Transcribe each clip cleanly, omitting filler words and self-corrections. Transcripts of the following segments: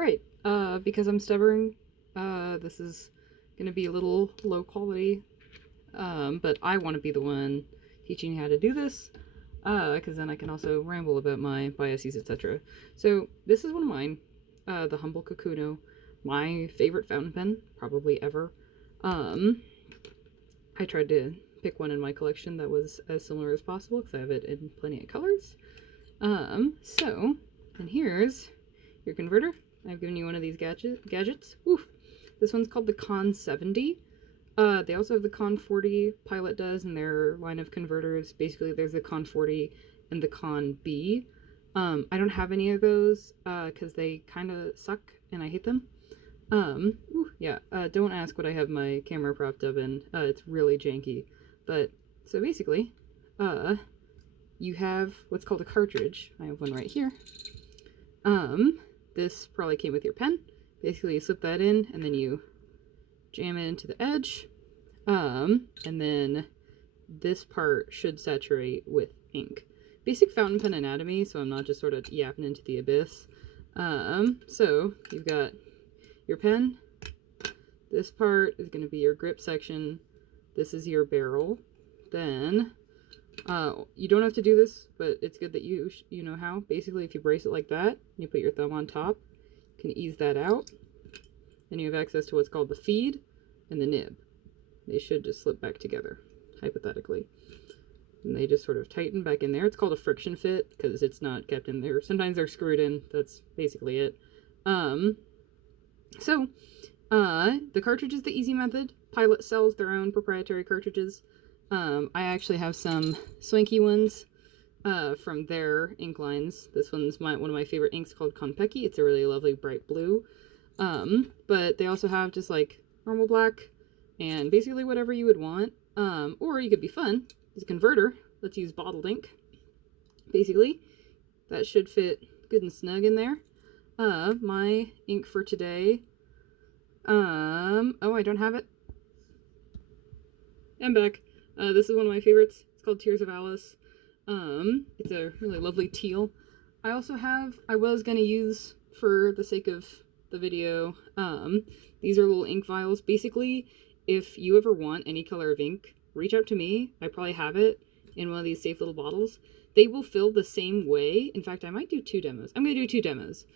Right, because I'm stubborn, this is gonna be a little low quality, but I want to be the one teaching you how to do this, because then I can also ramble about my biases, etc. So this is one of mine, the Humble Kakuno, my favorite fountain pen, probably ever. Um, I tried to pick one in my collection that was as similar as possible because I have it in plenty of colors. So, and here's your converter. I've given you one of these gadgets. Oof. This one's called the Con 70. They also have the Con 40, Pilot does, in their line of converters. Basically, there's the Con 40 and the Con B. I don't have any of those because they kind of suck and I hate them. Don't ask what I have my camera propped up in. It's really janky. But, so basically, you have what's called a cartridge. I have one right here. This probably came with your pen. Basically, you slip that in, and then you jam it into the edge. And then this part should saturate with ink. Basic fountain pen anatomy, so I'm not just sort of yapping into the abyss. So you've got your pen. This part is going to be your grip section. This is your barrel. Then, you don't have to do this, but it's good that you know how. Basically, if you brace it like that, you put your thumb on top, you can ease that out. Then you have access to what's called the feed and the nib. They should just slip back together, hypothetically. And they just sort of tighten back in there. It's called a friction fit because it's not kept in there. Sometimes they're screwed in. That's basically it. The cartridge is the easy method. Pilot sells their own proprietary cartridges. I actually have some swanky ones from their ink lines. This one's one of my favorite inks called Konpeki. It's a really lovely bright blue. But they also have just like normal black and basically whatever you would want. Or you could be fun. There's a converter. Let's use bottled ink. Basically, that should fit good and snug in there. My ink for today. I don't have it. I'm back. This is one of my favorites. It's called Tears of Alice. It's a really lovely teal. I was gonna use, for the sake of the video, these are little ink vials. Basically, if you ever want any color of ink, reach out to me. I probably have it in one of these safe little bottles. They will fill the same way. In fact, I might do 2 demos. I'm gonna do 2 demos.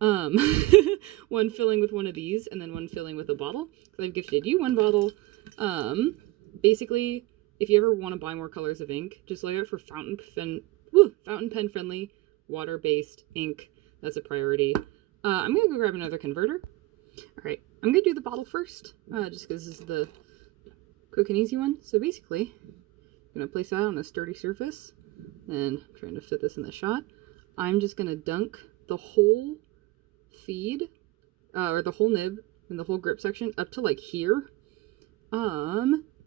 One filling with one of these and then one filling with a bottle, because I've gifted you one bottle. Basically, if you ever want to buy more colors of ink, just look out for fountain pen friendly, water-based ink. That's a priority. I'm gonna go grab another converter. Alright, I'm gonna do the bottle first, just because this is the quick and easy one. So basically, I'm gonna place that on a sturdy surface, and I'm trying to fit this in the shot. I'm just gonna dunk the whole feed, or the whole nib and the whole grip section up to like here.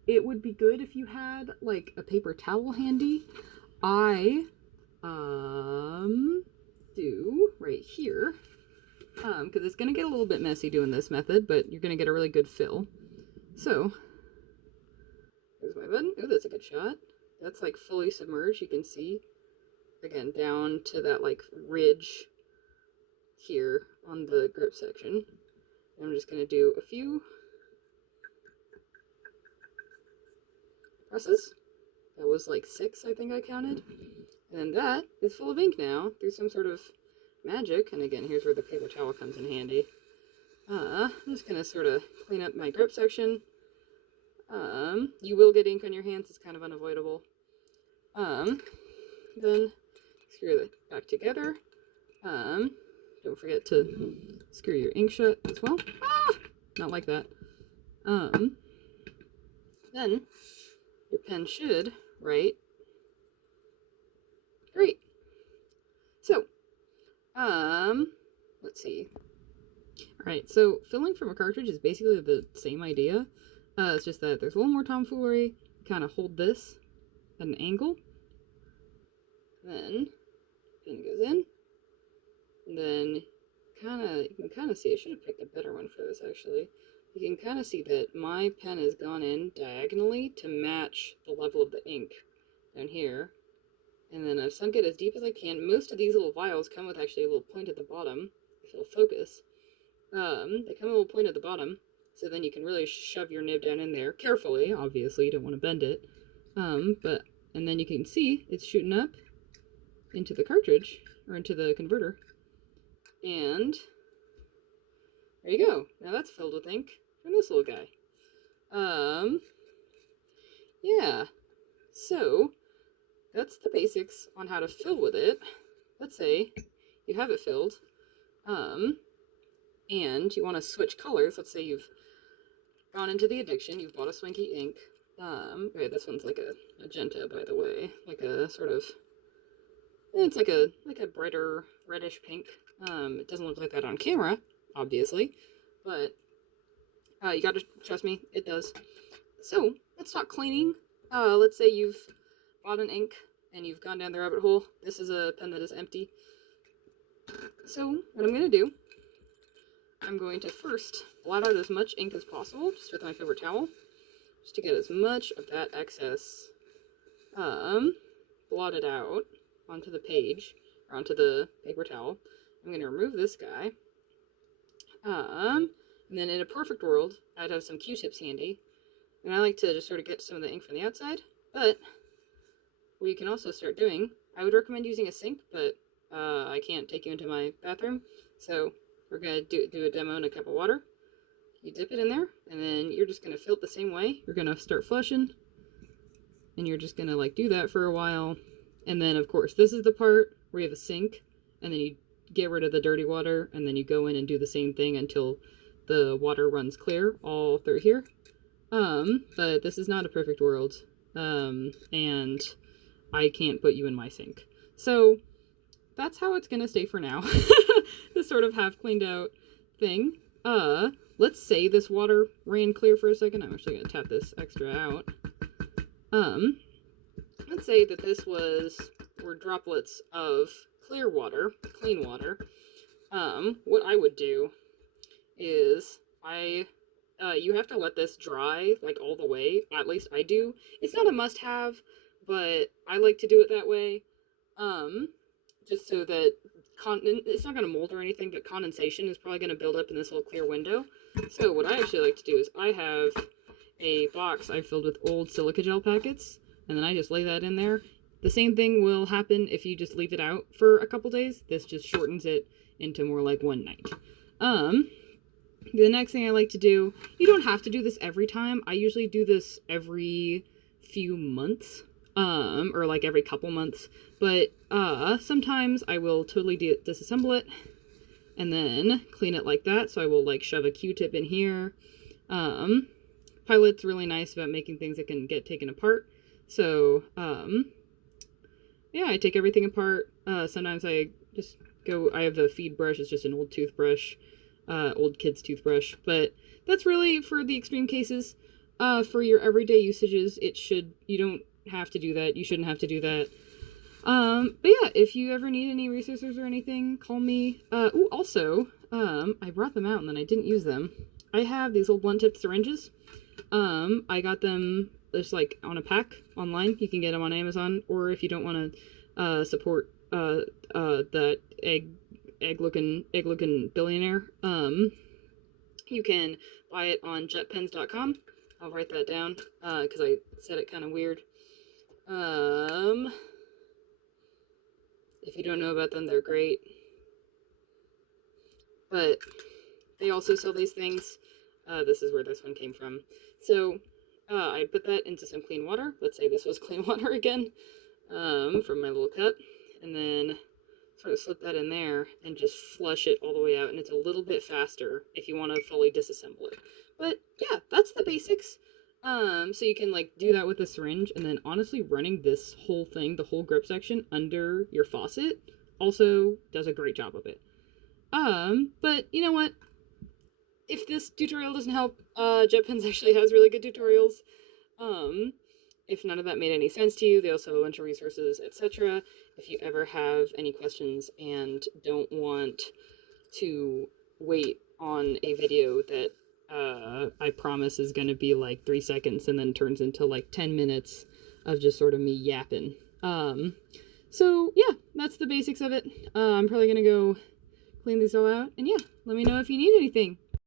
It would be good if you had like a paper towel handy. I do right here, because it's gonna get a little bit messy doing this method, but you're gonna get a really good fill. So there's my button. Oh, that's a good shot. That's like fully submerged. You can see again down to that like ridge here on the grip section. I'm just gonna do a few presses. That was like 6, I think I counted. And that is full of ink now through some sort of magic. And again, here's where the paper towel comes in handy. I'm just gonna sort of clean up my grip section. You will get ink on your hands, it's kind of unavoidable. Then screw that back together. Don't forget to screw your ink shut as well. Not like that. Then your pen should write. Great. So, let's see. Alright, so filling from a cartridge is basically the same idea. It's just that there's a little more tomfoolery. Kind of hold this at an angle. Then, pen goes in. And then, you can kind of see, I should have picked a better one for this actually. You can kind of see that my pen has gone in diagonally to match the level of the ink down here. And then I've sunk it as deep as I can. Most of these little vials come with actually a little point at the bottom, if it'll focus. They come a little point at the bottom, so then you can really shove your nib down in there carefully. Obviously, you don't want to bend it. But and then you can see it's shooting up into the cartridge or into the converter, and there you go. Now that's filled with ink from this little guy. Yeah. So that's the basics on how to fill with it. Let's say you have it filled, and you want to switch colors. Let's say you've gone into the addiction, you've bought a swanky ink. Okay, this one's like a magenta, by the way, like a sort of, it's like a brighter reddish pink. It doesn't look like that on camera, obviously, but you gotta trust me, it does. So let's start cleaning. Let's say you've bought an ink and you've gone down the rabbit hole. This is a pen that is empty. So what I'm gonna do, I'm going to first blot out as much ink as possible, just with my favorite towel, just to get as much of that excess blotted out onto the page, or onto the paper towel. I'm going to remove this guy. And then in a perfect world, I'd have some Q-tips handy. And I like to just sort of get some of the ink from the outside. But what you can also start doing, I would recommend using a sink, but I can't take you into my bathroom. So we're going to do a demo in a cup of water. You dip it in there, and then you're just going to fill it the same way. You're going to start flushing, and you're just going to like do that for a while. And then, of course, this is the part where you have a sink, and then you get rid of the dirty water, and then you go in and do the same thing until the water runs clear all through here. But this is not a perfect world, and I can't put you in my sink. So that's how it's going to stay for now. This sort of half cleaned out thing. Let's say this water ran clear for a second. I'm actually going to tap this extra out. Let's say that this were droplets of clear water, clean water. What I would do is you have to let this dry like all the way. At least I do. It's not a must-have, but I like to do it that way. Just so that it's not going to mold or anything, but condensation is probably going to build up in this little clear window. So what I actually like to do is I have a box I filled with old silica gel packets, and then I just lay that in there. The same thing will happen if you just leave it out for a couple days. This just shortens it into more like one night. The next thing I like to do, you don't have to do this every time. I usually do this every few months, or like every couple months. But sometimes I will totally disassemble it and then clean it like that. So I will like shove a Q-tip in here. Pilot's really nice about making things that can get taken apart. So yeah, I take everything apart. Sometimes I just I have the feed brush. It's just an old toothbrush, old kid's toothbrush. But that's really for the extreme cases. For your everyday usages, you don't have to do that. You shouldn't have to do that. But yeah, if you ever need any resources or anything, call me. Also, I brought them out and then I didn't use them. I have these old blunt tip syringes. I got them just like on a pack online. You can get them on Amazon, or if you don't want to support that egg looking billionaire, you can buy it on jetpens.com. I'll write that down because I said it kind of weird. If you don't know about them, they're great. But they also sell these things. This is where this one came from. So I put that into some clean water. Let's say this was clean water again, from my little cup. And then sort of slip that in there and just flush it all the way out. And it's a little bit faster if you want to fully disassemble it. But yeah, that's the basics. So you can like do that with a syringe, and then honestly running this whole thing, the whole grip section under your faucet also does a great job of it. But you know what? If this tutorial doesn't help, JetPens actually has really good tutorials. If none of that made any sense to you, they also have a bunch of resources, etc. If you ever have any questions and don't want to wait on a video that I promise is going to be like 3 seconds and then turns into like 10 minutes of just sort of me yapping. So yeah, that's the basics of it. I'm probably going to go clean these all out. And yeah, let me know if you need anything.